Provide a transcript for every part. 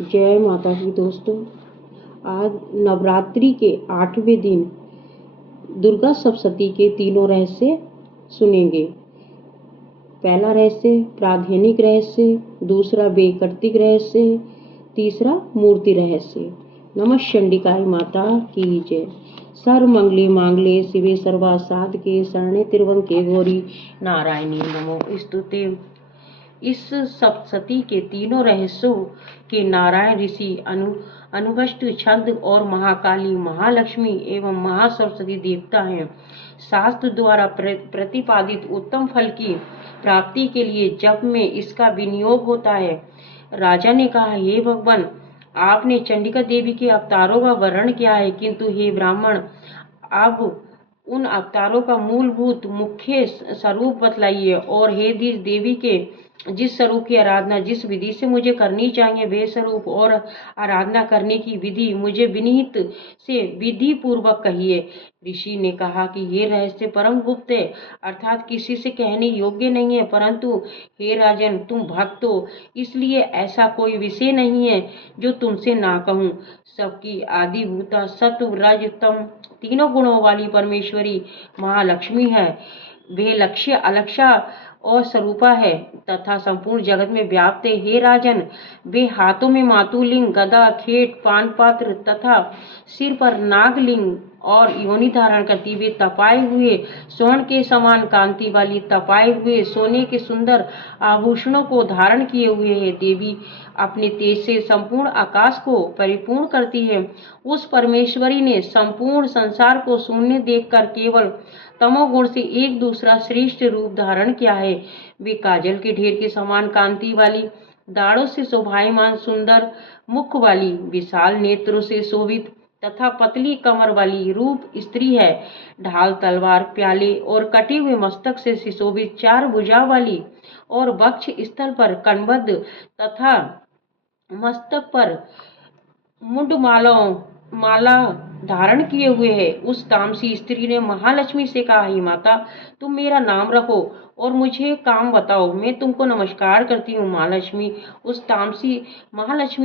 जय माता की दोस्तों। आज नवरात्रि के 8वें दिन दुर्गा सप्तशती के तीनों रहस्य सुनेंगे। पहला रहस्य प्राधानिक रहस्य, दूसरा वैकल्पिक रहस्य, तीसरा मूर्ति रहस्य। नमः चंडिकाय माता की जय। सर्वमंगले मांगले शिवे सर्वा साधके शरणे त्र्यंबके गौरी नारायणी नमोस्तुते। इस सप्तशती के तीनों रहस्यों के नारायण ऋषि अनुष्ट छंद और महाकाली, महालक्ष्मी एवं महासरस्वती देवता हैं। शास्त्र द्वारा प्रतिपादित उत्तम फल की प्राप्ति के लिए जप में इसका विनियोग होता है। राजा ने कहा, हे भगवान, आपने चंडिका देवी के अवतारों का वर्णन किया है, किंतु हे ब्राह्मण, अब उन अवतारों का मूलभूत मुख्य स्वरूप बतलाइए। और हे देवी के जिस स्वरूप की आराधना जिस विधि से मुझे करनी चाहिए, वे स्वरूप और आराधना करने की विधि मुझे विनीत से विधि पूर्वक कहिए। ऋषि ने कहा कि ये रहस्य परम गुप्त है, अर्थात किसी से कहने योग्य नहीं है, परंतु हे राजन, तुम भक्त हो, इसलिए ऐसा कोई विषय नहीं है जो तुमसे ना कहूँ। सबकी आदिभूता सत्व रज तम तीनों गुणों वाली परमेश्वरी महालक्ष्मी है। वे लक्ष्य अलक्षा और स्वरूपा है तथा संपूर्ण जगत में व्याप्त है। हे राजन, वे हाथों में मातुलिंग, गदा, खेट, पानपात्र तथा सिर पर नागलिंग और योनि धारण करती। वे तपाए हुए स्वर्ण के समान कांति वाली, तपाए हुए सोने के सुंदर आभूषणों को धारण किए हुए है। देवी अपने तेज से संपूर्ण आकाश को परिपूर्ण करती है। उस परमेश्वरी ने संपूर्ण संसार को शून्य देखकर केवल तमोगुण से एक दूसरा श्रेष्ठ रूप धारण किया है। वे काजल के ढेर के समान कांति वाली, दाढ़ों से शोभायमान सुंदर मुख वाली, विशाल नेत्रों से शोभित तथा पतली कमर वाली रूप स्त्री है। ढाल, तलवार, प्याले और कटे हुए मस्तक से सुशोभित, चार भुजा वाली और वक्ष स्थल पर कणबद्ध तथा मस्तक पर माला धारण किए हुए है। उस तामसी स्त्री ने महालक्ष्मी से कहा, हे माता, तुम मेरा नाम रखो और मुझे काम बताओ, मैं तुमको नमस्कार करती हूँ। महालक्ष्मी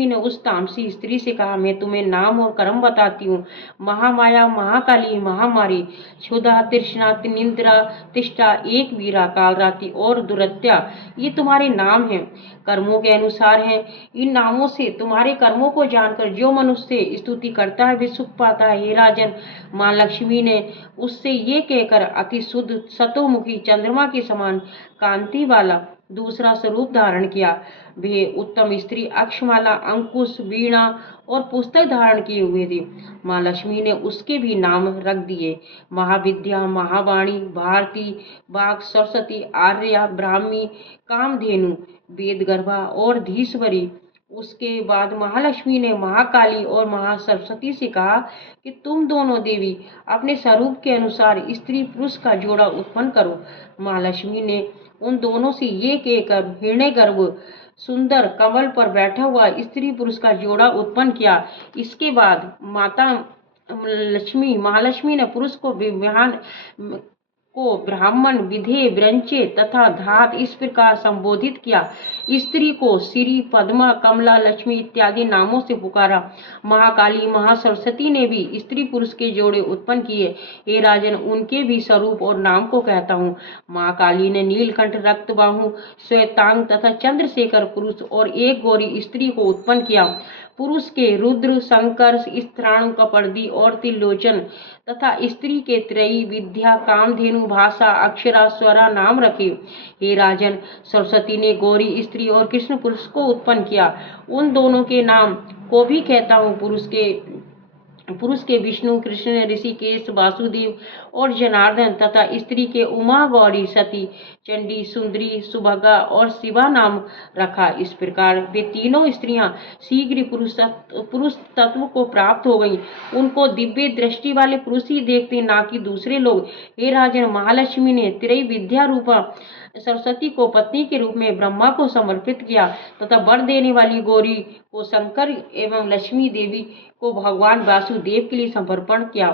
ने उस तामसी स्त्री से कहा, मैं तुम्हें नाम और कर्म बताती हूँ। महामाया, महाकाली, महामारी, क्षुधा, तृष्णा, निंद्रा, तिष्ठा, एक वीरा, कालरात्रि और दुरत्या, ये तुम्हारे नाम हैं, कर्मों के अनुसार हैं। इन नामों से तुम्हारे कर्मों को जानकर जो मनुष्य स्तुति करता है वे सुख पाता है। हे राजन, माँ लक्ष्मी ने उससे ये कहकर अति शुद्ध सतोमुखी चंद्रमा के समान कांति वाला दूसरा स्वरूप धारण किया। वे उत्तम स्त्री अक्षमाला, अंकुश, वीणा और पुस्तक धारण किए हुए थी। माँ लक्ष्मी ने उसके भी नाम रख दिए, महाविद्या, महावाणी, भारती, वाग, सरस्वती, आर्या, ब्राह्मी, कामधेनु, वेदगर्भा और धीश्वरी। उसके बाद महालक्ष्मी ने महाकाली और महासरस्वती से कहा कि तुम दोनों देवी अपने स्वरूप के अनुसार स्त्री पुरुष का जोड़ा उत्पन्न करो। महालक्ष्मी ने उन दोनों से ये कहकर हिरण्यगर्भ सुंदर कमल पर बैठा हुआ स्त्री पुरुष का जोड़ा उत्पन्न किया। इसके बाद महालक्ष्मी ने पुरुष को ब्राह्मण, विधे, व्रंचे तथा धात इस प्रकार संबोधित किया। स्त्री को श्री, पद्मा, कमला, लक्ष्मी इत्यादि नामों से पुकारा। महाकाली, महासरस्वती ने भी स्त्री पुरुष के जोड़े उत्पन्न किए। हे राजन, उनके भी स्वरूप और नाम को कहता हूँ। महाकाली ने नीलकंठ, रक्तबाहु, श्वेतांग तथा चंद्रशेखर पुरुष और एक गौरी स्त्री को उत्पन्न किया। पुरुष के रुद्र, शंकर, स्त्राणु, कपर्दी और त्रिलोचन तथा स्त्री के त्रयी, विद्या, कामधेनु, भाषा, अक्षरा, स्वरा नाम रखे। हे राजन, सरस्वती ने गौरी स्त्री और कृष्ण पुरुष को उत्पन्न किया। उन दोनों के नाम को भी कहता हूँ। पुरुष के विष्णु, कृष्ण, ऋषिकेश, वासुदेव और जनार्दन तथा स्त्री के उमा, गौरी, सती, चंडी, सुंदरी, सुभगा और शिवा नाम रखा। इस प्रकार वे तीनों स्त्रियां शीघ्र पुरुष तत्व को प्राप्त हो गईं। उनको दिव्य दृष्टि वाले पुरुष ही देखते, ना कि दूसरे लोग। हे राजन, महालक्ष्मी ने त्रय विद्या रूपा सरस्वती को पत्नी के रूप में ब्रह्मा को समर्पित किया तथा वर देने वाली गौरी को शंकर एवं लक्ष्मी देवी को भगवान वासुदेव के लिए समर्पण किया।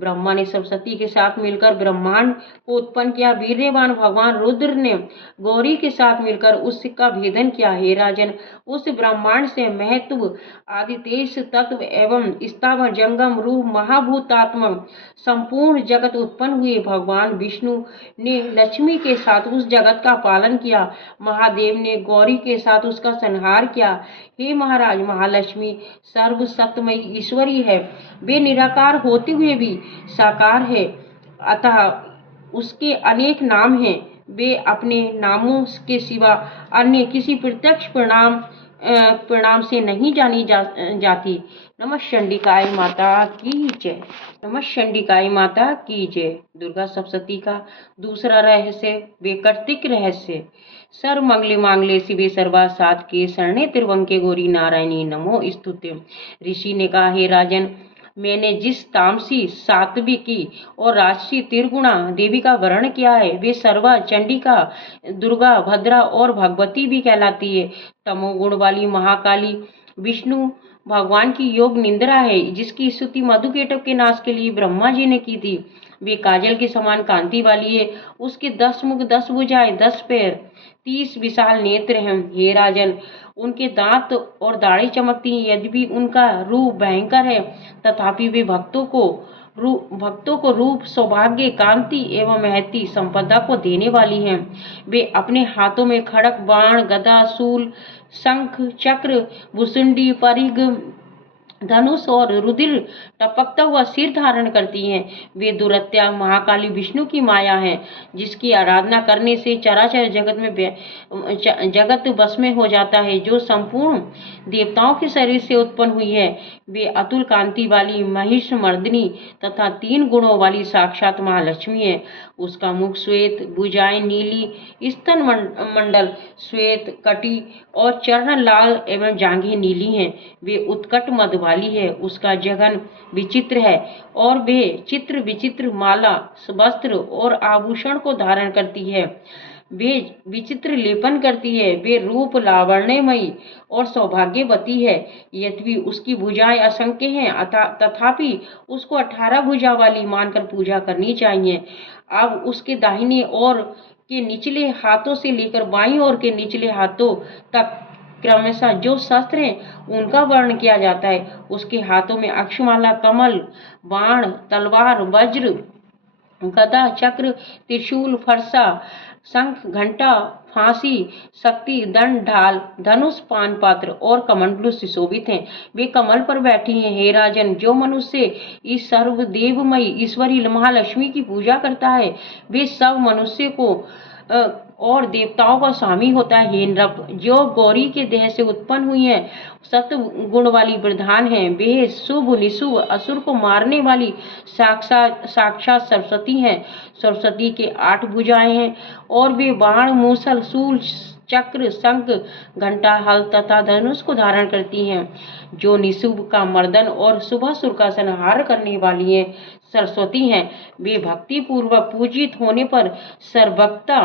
ब्रह्मा ने सरस्वती के साथ मिलकर ब्रह्मांड को उत्पन्न किया। वीर्यवान भगवान रुद्र ने गौरी के साथ मिलकर उसका भेदन किया। हे राजन, उस ब्रह्मांड से महत्व आदि तेज तत्व एवं स्थावर जंगम रूप महाभूतात्मक संपूर्ण जगत उत्पन्न हुए। भगवान विष्णु ने लक्ष्मी के साथ उस जगत का पालन किया। महादेव ने गौरी के साथ उसका संहार किया। हे महाराज, महालक्ष्मी सर्वसत्मयी ईश्वरी है। वे निराकार होते हुए भी साकार है, अतः उसके अनेक नाम हैं। वे अपने नामों के सिवा अन्य किसी प्रत्यक्ष परिणाम से नहीं जानी जाती। नमः चंडिकाय माता की जय। नमः चंडिकाय माता की जय। दुर्गा सप्तशती का दूसरा रहस्य वैकर्तिक रहस्य। सर्व मंगले मांगले शिवे सर्वा साधके शरणे त्र्यंबके गौरी नारायणी नमो स्तुते। ऋषि ने कहा, हे राजन, मैंने जिस तामसी, सात्विकी और राजसी त्रिगुणा देवी का वर्णन किया है, वे सर्वा चंडिका, दुर्गा, भद्रा और भगवती भी कहलाती है। तमोगुण वाली महाकाली विष्णु भगवान की योग निंद्रा है, जिसकी स्तुति मधुकेटव के नाश के लिए ब्रह्मा जी ने की थी। वे काजल के समान कांति वाली है। उसके 10 मुख, 10 भुजाएं, 10 पैर, 30 विशाल नेत्र हैं। हे राजन, उनके दांत और दाढ़ी चमकती हैं। यद्यपि उनका रूप भयंकर है, तथापि वे भक्तों को रूप, सौभाग्य, कांति एवं महती संपदा को देने वाली हैं। वे अपने हाथों में खड़ग, बाण, गदा, शूल, शंख, चक्र, भुसुंडी, परिघ, धनुष और रुधिर टपकता हुआ सिर धारण करती हैं। वे दुरत्या महाकाली विष्णु की माया हैं, जिसकी आराधना करने से चराचर जगत बस में हो जाता है, जो संपूर्ण देवताओं के शरीर से उत्पन्न हुई है। वे अतुल कांति वाली महिष मर्दिनी तथा 3 गुणों वाली साक्षात महालक्ष्मी है। उसका मुख श्वेत, भुजाएं नीली, स्तन मंडल श्वेत, कटी और चरण लाल एवं जांघें नीली हैं। वे उत्कट मद वाली है। उसका जघन विचित्र है और वे चित्र विचित्र माला, वस्त्र और आभूषण को धारण करती है। वे विचित्र लेपन करती है। वे रूप लावण्यमयी और सौभाग्यवती है। यद्यपि उसकी भुजाएं असंख्य हैं, तथापि उसको 18 भुजा वाली मानकर पूजा करनी चाहिए। अब उसके दाहिने ओर के निचले हाथों से लेकर बाईं ओर के निचले हाथों तक क्रमशः जो शस्त्र हैं, उनका वर्णन किया जाता है। उसके हाथों में अक्षमाला, कमल, बाण, तलवार, वज्र, गदा, चक्र, त्रिशूल, फरसा, शंख, घंटा, फांसी, शक्ति, दंड, ढाल, धनुष, पान पात्र और कमंडलू सुशोभित हैं। वे कमल पर बैठी हैं। हे राजन, जो मनुष्य इस सर्वदेवमयी ईश्वरी महालक्ष्मी की पूजा करता है, वे सब मनुष्य को और देवताओं का स्वामी होता है। हे नृप, जो गौरी के देह से उत्पन्न हुई है, सत्व गुण वाली प्रधान है। वे शुभ निशुभ असुर को मारने वाली साक्षात सरस्वती हैं। सरस्वती के 8 भुजाएं हैं और वे बाण, मूसल, शूल, चक्र, शंख, घंटा, हल तथा धनुष को धारण करती हैं। जो निशुभ का मर्दन और शुभासुर का संहार करने वाली है सरस्वती हैं। वे भक्ति पूर्वक पूजित होने पर सर्वज्ञता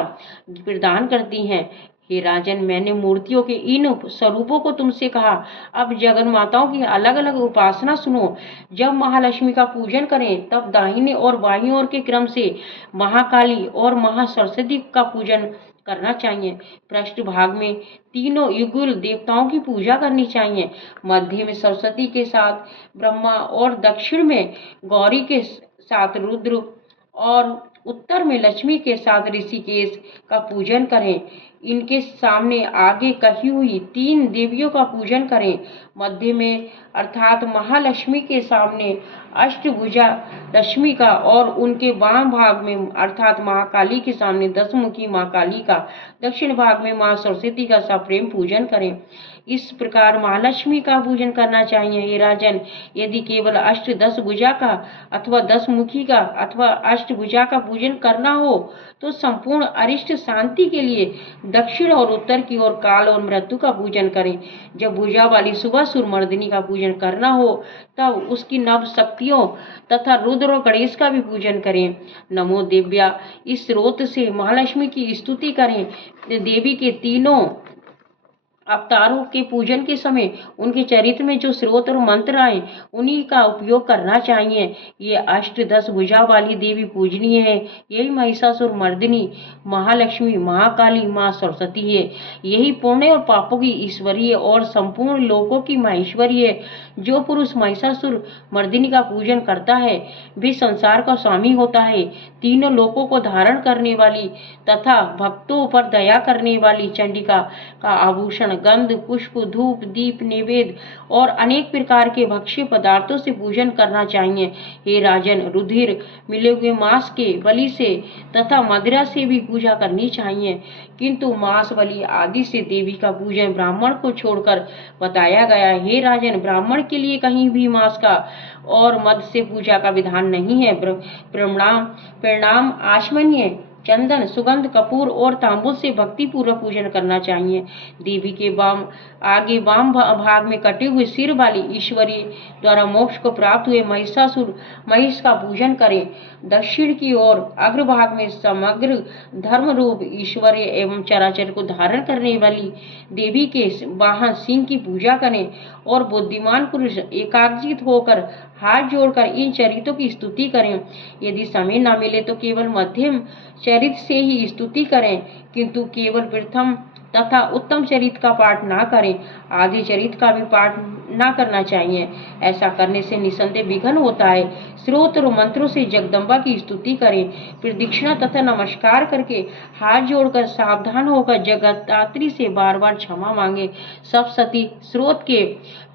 प्रदान करती हैं। हे राजन, मैंने मूर्तियों के इन स्वरूपों को तुमसे कहा। अब जगन माताओं की अलग अलग उपासना सुनो। जब महालक्ष्मी का पूजन करें, तब दाहिने और बाईं ओर के क्रम से महाकाली और महासरस्वती का पूजन करना चाहिए। पृष्ठ भाग में तीनों युगल देवताओं की पूजा करनी चाहिए। मध्य में सरस्वती के साथ ब्रह्मा और दक्षिण में गौरी के साथ रुद्र और उत्तर में लक्ष्मी के साथ ऋषिकेश का पूजन करें। इनके सामने आगे कही हुई 3 देवियों का पूजन करें। मध्य में अर्थात महालक्ष्मी के सामने अष्टभुजा लक्ष्मी का और उनके वाम भाग में अर्थात महाकाली के सामने 10 मुखी माँ काली का, दक्षिण भाग में माँ सरस्वती का सप्रेम पूजन करें। इस प्रकार महालक्ष्मी का पूजन करना चाहिए। हे राजन, यदि केवल अष्ट 10 भुजा का अथवा 10 मुखी का अथवा अष्टभुजा का पूजन करना हो तो संपूर्ण अरिष्ट शांति के लिए दक्षिण और उत्तर की ओर काल और मृत्यु का पूजन करें। जब भुजा वाली सुबह सुरमर्दिनी का पूजन करना हो तब उसकी नव शक्तियों तथा रुद्र और गणेश का भी पूजन करें। नमो देव्या, इस स्रोत से महालक्ष्मी की स्तुति करें। देवी के तीनों अवतारों के पूजन के समय उनके चरित्र में जो स्रोत और मंत्र आए उन्हीं का उपयोग करना चाहिए। ये अष्ट 10 भुजा वाली देवी पूजनीय है। यही महिषासुर मर्दिनी, महालक्ष्मी, महाकाली, माँ सरस्वती है। यही पुण्य और पापों की ईश्वरी है और संपूर्ण लोकों की महेश्वरी है। जो पुरुष महिषासुर मर्दिनी का पूजन करता है वे संसार का स्वामी होता है। तीनों लोकों को धारण करने वाली तथा भक्तों पर दया करने वाली चंडिका का आभूषण, गंध, पुष्प, धूप, दीप, नैवेद्य और अनेक प्रकार के भक्ष्य पदार्थों से पूजन करना चाहिए। हे राजन, रुधिर मिले हुए मांस के बलि से तथा मदिरा से भी पूजा करनी चाहिए, किंतु मांस बलि आदि से देवी का पूजन ब्राह्मण को छोड़कर बताया गया। हे राजन, ब्राह्मण के लिए कहीं भी मांस का और मद से पूजा का विधान नहीं है। परिणाम आचमनीय चंदन, सुगंध, कपूर और तांबूल से भक्ति पूर्वक पूजन करना चाहिए। देवी के वाम भाग में कटे हुए सिर वाली ईश्वरी द्वारा मोक्ष को प्राप्त हुए महिष का पूजन करें। दक्षिण की ओर अग्रभाग में समग्र धर्म रूप ईश्वरीय एवं चराचर को धारण करने वाली देवी के वाहन सिंह की पूजा करें और बुद्धिमान पुरुष एकाग्रचित होकर हाथ जोड़कर इन चरित्रों की स्तुति करें। यदि समय न मिले तो केवल मध्यम चरित्र से ही स्तुति करें, किंतु केवल प्रथम तथा उत्तम चरित्र का पाठ ना करें। आदि चरित्र का भी पाठ ना करना चाहिए। ऐसा करने से निसंदेह विघ्न होता है। स्रोत और मंत्रों से जगदम्बा की स्तुति करें। प्रदक्षिणा तथा नमस्कार करके हाथ जोड़कर सावधान होकर जगत्तात्री से बार बार क्षमा मांगे। सप्तशती स्रोत के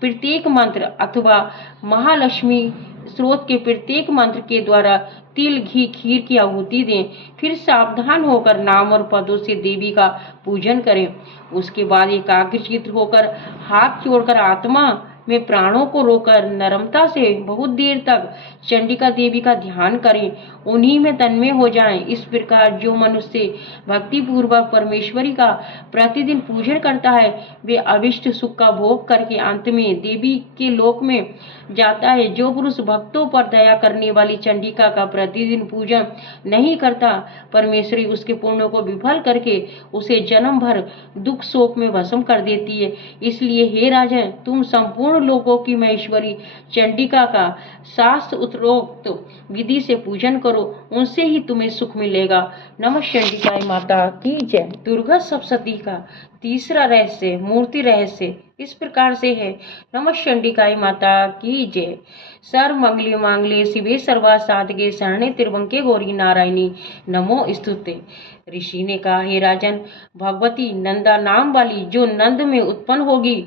प्रत्येक मंत्र अथवा महालक्ष्मी स्रोत के प्रत्येक मंत्र के द्वारा तिल, घी, खीर की आहुति दें। फिर सावधान होकर नाम और पदों से देवी का पूजन करें। उसके बाद एकाग्रचित्त होकर हाथ जोड़कर आत्मा में प्राणों को रोकर नम्रता से बहुत देर तक चंडिका देवी का ध्यान करें, उन्हीं में तन्मय हो जाएं। इस प्रकार जो मनुष्य भक्ति पूर्वक परमेश्वरी का प्रतिदिन पूजन करता है वे अभिष्ट सुख का भोग करके अंत में देवी के लोक में जाता है। जो पुरुष भक्तों पर दया करने वाली चंडिका का प्रतिदिन पूजन नहीं करता, परमेश्वरी उसके पुण्य को विफल करके उसे जन्म भर दुख शोक में भस्म कर देती है। इसलिए हे राजन, तुम संपूर्ण लोगों की महेश्वरी चंडिका का शास्त्र उत्तरोक्त विधि से पूजन करो, उनसे ही तुम्हें सुख मिलेगा। नमः चंडिकाय माता की जय। दुर्गा सप्तशती का तीसरा रहस्य, मूर्ति रहस्य इस प्रकार से है। नमः चंडिकाय माता की जय। सर्व मंगले मांगले शिवे सर्वा साधके शरणे त्र्यंबके गौरी नारायणी नमो स्तुते। ऋषि ने कहा, हे राजन, भगवती नंदा नाम वाली जो नंद में उत्पन्न होगी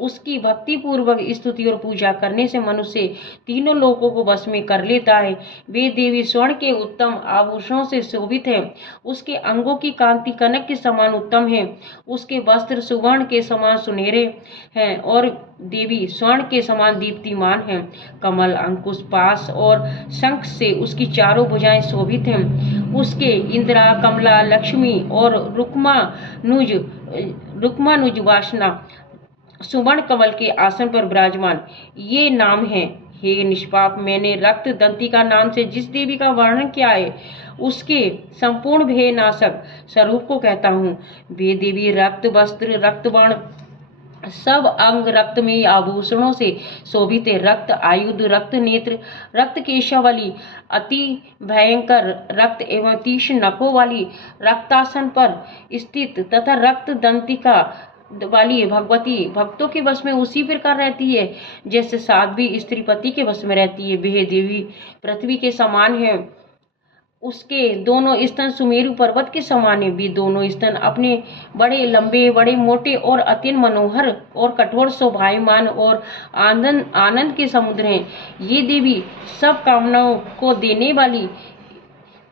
उसकी भक्ति पूर्वक स्तुति और पूजा करने से मनुष्य तीनों लोकों को वश में कर लेता है। वे देवी स्वर्ण के उत्तम आभूषणों से शोभित है। उसके अंगों की कांति कनक के समान उत्तम है। उसके वस्त्र सुवर्ण के समान सुनहरे हैं और देवी स्वर्ण के समान दीप्तिमान है। कमल, अंकुश, पाश और शंख से उसकी चारों भुजाएं शोभित हैं। उसके इंदिरा, कमला, लक्ष्मी और रुक्मानुज वासना सुवर्ण कमल के आसन पर विराजमान ये नाम है। हे निष्पाप, मैंने रक्त दंतिका नाम से जिस देवी का वर्णन किया है उसके संपूर्ण भय नाशक स्वरूप को कहता हूँ। वे देवी रक्त वस्त्र, रक्तवर्ण, सब अंग रक्तमय आभूषणों से शोभित है। रक्त आयुध, रक्त नेत्र, रक्त केशावली, अति भयंकर रक्त एवं तीक्ष्ण नखों वाली रक्तासन पर स्थित तथा रक्त दंतिका वाली भगवती भक्तों के वश में उसी प्रकार रहती है जैसे साध्वी स्त्री पति के वश में रहती है। वह देवी पृथ्वी के समान है। उसके दोनों स्तन सुमेरु पर्वत के समान है। वे दोनों स्तन अपने बड़े लंबे, बड़े मोटे और अत्यंत मनोहर और कठोर शोभायमान और आनंद के समुद्र हैं। ये देवी सब कामनाओं को देने वाली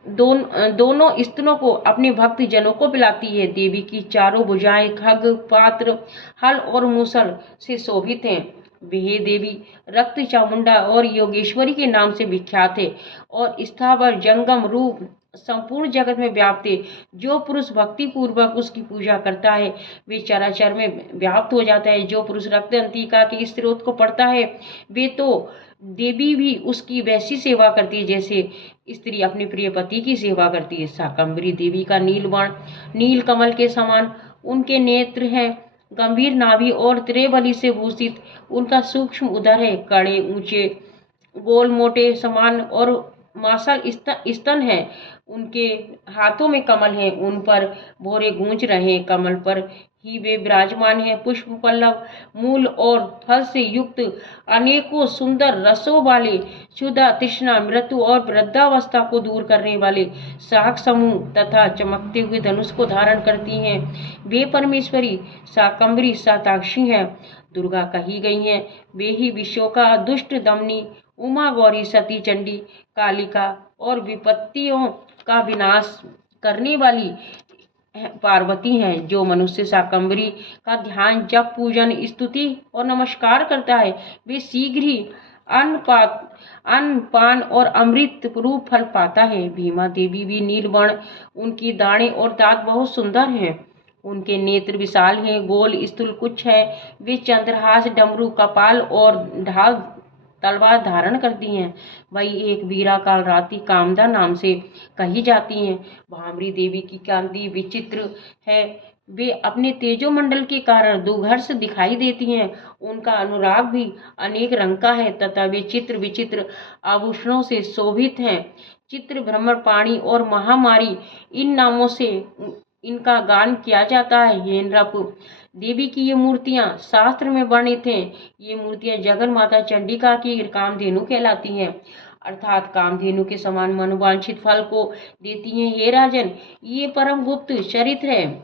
दोनों स्तनों को अपने भक्त जनों को पिलाती है। देवी की चारों भुजाएं खग, पात्र, हल और मूसल से शोभित हैं। वह देवी रक्त चामुंडा और योगेश्वरी के नाम से विख्यात है और स्थावर जंगम रूप संपूर्ण जगत में व्याप्त है। जो पुरुष भक्ति पूर्वक उसकी पूजा करता है वे चराचर में व्याप्त हो जाता है। जो पुरुष रक्त अंतिका के स्त्रोत को पढ़ता है वे तो देवी भी उसकी वैसी सेवा करती है जैसे स्त्री अपने प्रिय पति की सेवा करती है। शाकंभरी देवी का नीलवर्ण नील कमल के समान उनके नेत्र हैं। गंभीर नाभि और त्रिबली से भूषित उनका सूक्ष्म उदर है। कड़े ऊंचे गोल मोटे समान और मासल स्तन है। उनके हाथों में कमल हैं, उन पर भौरे गूंज रहे। कमल पर ही वे विराजमान हैं। पुष्प पल्लव मूल और फल से युक्त अनेकों सुंदर रसों वाले क्षुधा तृष्णा मृत्यु और वृद्धावस्था को दूर करने वाले शाक समूह तथा चमकते हुए धनुष को धारण करती हैं। वे परमेश्वरी शाकंभरी शताक्षी हैं। दुर्गा कही गई हैं। वे ही विश्वका दुष्ट दमनी उमा गौरी सती चंडी कालिका और विपत्तियों का विनाश करने वाली पार्वती हैं। जो मनुष्य शाकंभरी का ध्यान जप पूजन स्तुति और नमस्कार करता है वे शीघ्र ही अन्न पान और अमृत रूप फल पाता है। भीमा देवी भी नीलवर्ण उनकी दाढ़ें और दांत बहुत सुंदर हैं। उनके नेत्र विशाल हैं, गोल स्थूल कुछ है। वे चंद्रहास डमरू कपाल और ढाल तलवार धारण करती हैं। वही एक वीरा कालरात्रि कामदा नाम से कही जाती हैं। भामरी देवी की कांति विचित्र है। वे अपने तेजोमंडल के कारण दुर्धर्ष दिखाई देती हैं। उनका अनुराग भी अनेक रंग का है तथा वे चित्र विचित्र आभूषणों से शोभित हैं। चित्र भ्रमरपाणी और महामारी इन नामों से इनका गान किया जाता है। हे नृप देवी की ये मूर्तियां शास्त्र में वर्णित हैं। ये मूर्तियां जगन माता चंडिका की कामधेनु कहलाती हैं अर्थात कामधेनु के समान मनोवांछित फल को देती हैं। हे राजन ये परम गुप्त चरित्र है,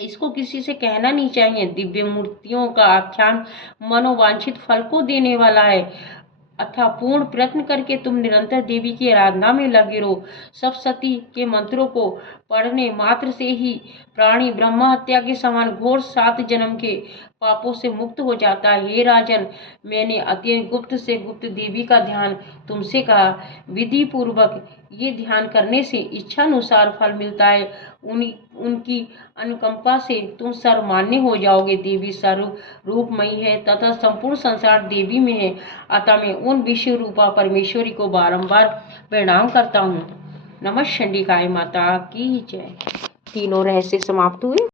इसको किसी से कहना नहीं चाहिए। दिव्य मूर्तियों का आख्यान मनोवांछित फल को देने वाला है अथा पूर्ण प्रयत्न करके तुम निरंतर देवी की आराधना में लगे रहो। सप्तशती के मंत्रों को पढ़ने मात्र से ही प्राणी ब्रह्म हत्या के समान घोर 7 जन्म के पापों से मुक्त हो जाता है। हे राजन मैंने अत्यंत गुप्त से गुप्त देवी का ध्यान तुमसे कहा। विधि पूर्वक ये ध्यान करने से इच्छा अनुसार फल मिलता है। उनकी अनुकंपा से तुम सर्वमान्य हो जाओगे। देवी सर्व रूपमयी है तथा संपूर्ण संसार देवी में है। अतः मैं उन विश्व रूपा परमेश्वरी को बारंबार प्रणाम करता हूँ। नमः चंडिकाय माता की जय। तीनों रहस्य समाप्त हुए।